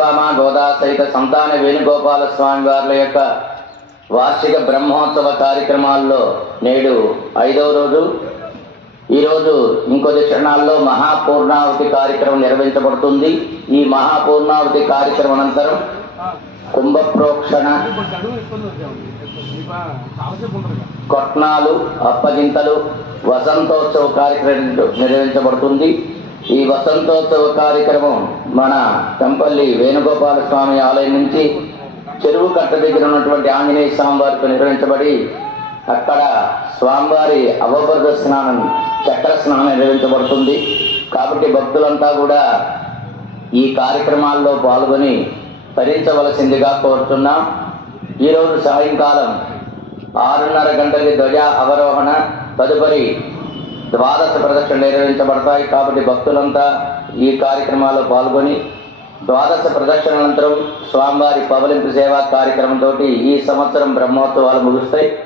సత్యభామ గోదా సహిత సంతాన వేణుగోపాల స్వామి వార్ల యొక్క వార్షిక బ్రహ్మోత్సవ కార్యక్రమాల్లో నేడు ఐదవ రోజు. ఈరోజు ఇంకొద్ది క్షణాల్లో మహాపూర్ణావతి కార్యక్రమం నిర్వహించబడుతుంది. ఈ మహాపూర్ణావతి కార్యక్రమం అనంతరం కుంభ ప్రోక్షణ కొట్నాలు అప్పగింతలు వసంతోత్సవ కార్యక్రమం నిర్వహించబడుతుంది. ఈ వసంతోత్సవ కార్యక్రమం మన కంపల్లి వేణుగోపాల స్వామి ఆలయం నుంచి చెరువు కట్ట దగ్గర ఉన్నటువంటి ఆంజనేయ స్వామివారితో నిర్వహించబడి అక్కడ స్వామివారి అవబద్ధ స్నానం చక్ర స్నానం నిర్వహించబడుతుంది. కాబట్టి భక్తులంతా కూడా ఈ కార్యక్రమాల్లో పాల్గొని భరించవలసిందిగా కోరుతున్నాం. ఈరోజు సాయంకాలం ఆరున్నర గంటలకి ధ్వజ అవరోహణ తదుపరి ద్వాదశ ప్రదక్షిణలు నిర్వహించబడతాయి. కాబట్టి భక్తులంతా ఈ కార్యక్రమాల్లో పాల్గొని ద్వాదశ ప్రదక్షిణ అనంతరం స్వామివారి పవలింపు సేవా కార్యక్రమంతో ఈ సంవత్సరం బ్రహ్మోత్సవాలు ముగుస్తాయి.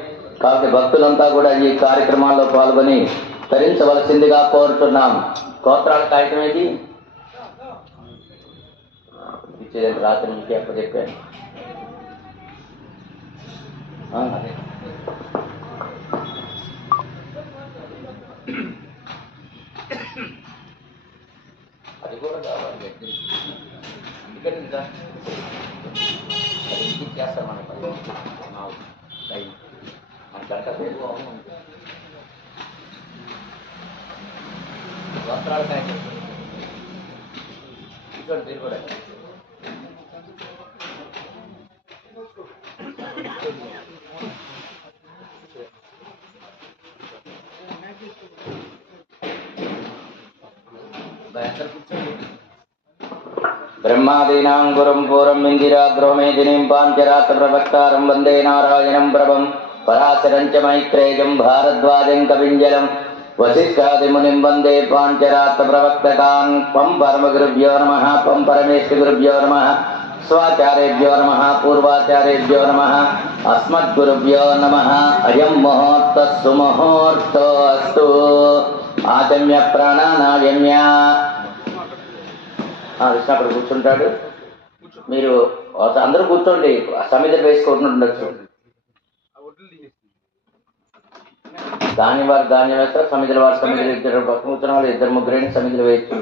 కాబట్టి భక్తులంతా కూడా ఈ కార్యక్రమాల్లో పాల్గొని తరించవలసిందిగా కోరుతున్నాం. గోత్రాల కాగితం ఏది? రాత్రి నుంచి అప్పుడు అదే అది కూడా కావాలి దగ్గరికి. అందుకని ఇంకా అది ఇంటికి చేస్తాం మన పని నా టైం మన గంట సేపు అవును. గోత్రాలు కాయ ఇటువంటి మీరు కూడా ब्रह्मादीनां गुरुं पूरम् इन्दिराग्रोमेदिनीं पाञ्चरात्रप्रवक्तारं वंदे नारायणं प्रभं, पराशरं च मैत्रेयं, भारद्वाजं कविञ्जलं, वसिष्ठादिमुनिं वंदे पाञ्चरात्रप्रवक्तकान् त्वं परमगुरुभ्यो नमः नम परमेश्वरगुरुभ्यो नमः, स्वाचार्यभ्यो नमः, पूर्वाचार्येभ्यो नमः, अस्मद्गुरुभ्यो नमः, अयं मुहूर्तः सुमुहूर्तो ఆతమ్య ప్రాణ సుముహూర్తో ఆచమ్య ప్రాణానాయమ్య కృష్ణ అక్కడ కూర్చుంటాడు. మీరు అందరూ కూర్చోండి. సమిధ వేసుకుంటుండొచ్చు దాని వారు ధాన్యం వేస్తారు సమిధుల వారు సమిధులు ఇద్దరు పక్కన కూర్చున్న వాళ్ళు ఇద్దరు ముగ్గురైన సమిధులు వేయచ్చు.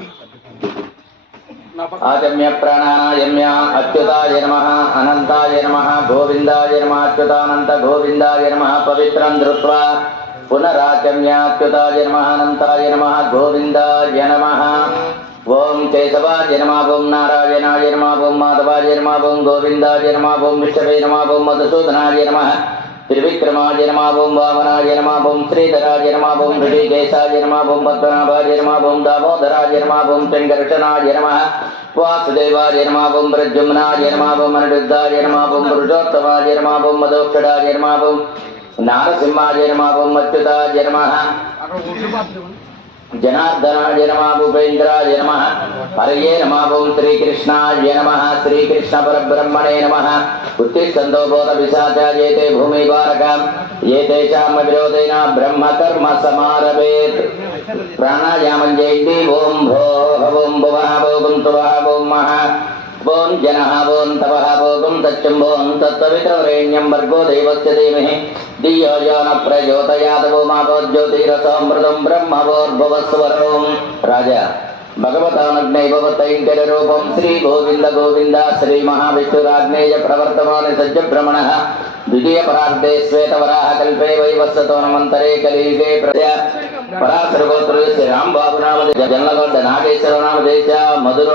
ఆచమ్య ప్రాణానాయమ్య అచ్యుతాయ నమ అనంతాయ నమ గోవిందాయ నమ అచ్యుతానంత గోవిందాయ నమ పవిత్రం ధృత్వా పునరాచమ్యాచ్యుతాయ నమ అనంతాయ నమ గోవిందాయ నమ ఓం కేశవాయ నమ ఓం నారాయణాయ నమ ఓం మాధవాయ నమ ఓం గోవిందాయ నమ ఓం విష్ణవే నమ ఓం మధుసూదనాయ నమ త్రివిక్రమాయ నమ ఓం వామనాయ నమ ఓం శ్రీధరాయ నమ ఓం హృషికేశాయ నమ ఓం పద్మనాభాయ నమ ఓం దామోదరాయ నమ ఓం శంకర్షణాయ నమ వాసుదేవాయ నమ ఓం ప్రద్యుమ్నాయ నమ ఓం అనిరుద్ధాయ నమ ఓం పురుషోత్తమాయ నమ ఓం మధోక్షడాయ నమ ఓం నారసింహాయ నమ ఓం అచ్యుతాయ నమ జనార్దనాయ నమ భూపేంద్రాయ నమ హరయే నమ ఓం శ్రీకృష్ణాయ నమ శ్రీకృష్ణ పరబ్రహ్మణే నమ ఉత్తిష్టంతో బోధ విశాచాయేతే భూమి బాలకం ఏతేషాం విరోధైన బ్రహ్మ కర్మ సమారభేత్ ప్రాణాయామం చేయండి ఓం భో ఓం భువః భోగం తువః ఓం మహ ఓం జన ఓం తపః భోగం సత్యం భోం తత్వవితవరేణ్యం వర్గో దైవస్య ధీమహి ధియో యో న ప్రచోదయాత్ ఓం ఆపో జ్యోతిరసమృతం బ్రహ్మవోర్భవస్వరం రాజా భగవతానగ్నైభవతైంకర రూపం శ్రీ గోవింద గోవింద శ్రీ మహావిష్ణురాజ్ఞేయ ప్రవర్తమాన సజ్జ భ్రమణ ద్వితీయ పరార్థే శ్వేతవరాహ కల్పే వైవత్సతోనమంతరే కలియుగే ప్రజ పరాశరగోత్ర శ్రీ రాంబాబు నామ జన్మగొడ్డ నాగేశ్వర నామ దేశ మధుర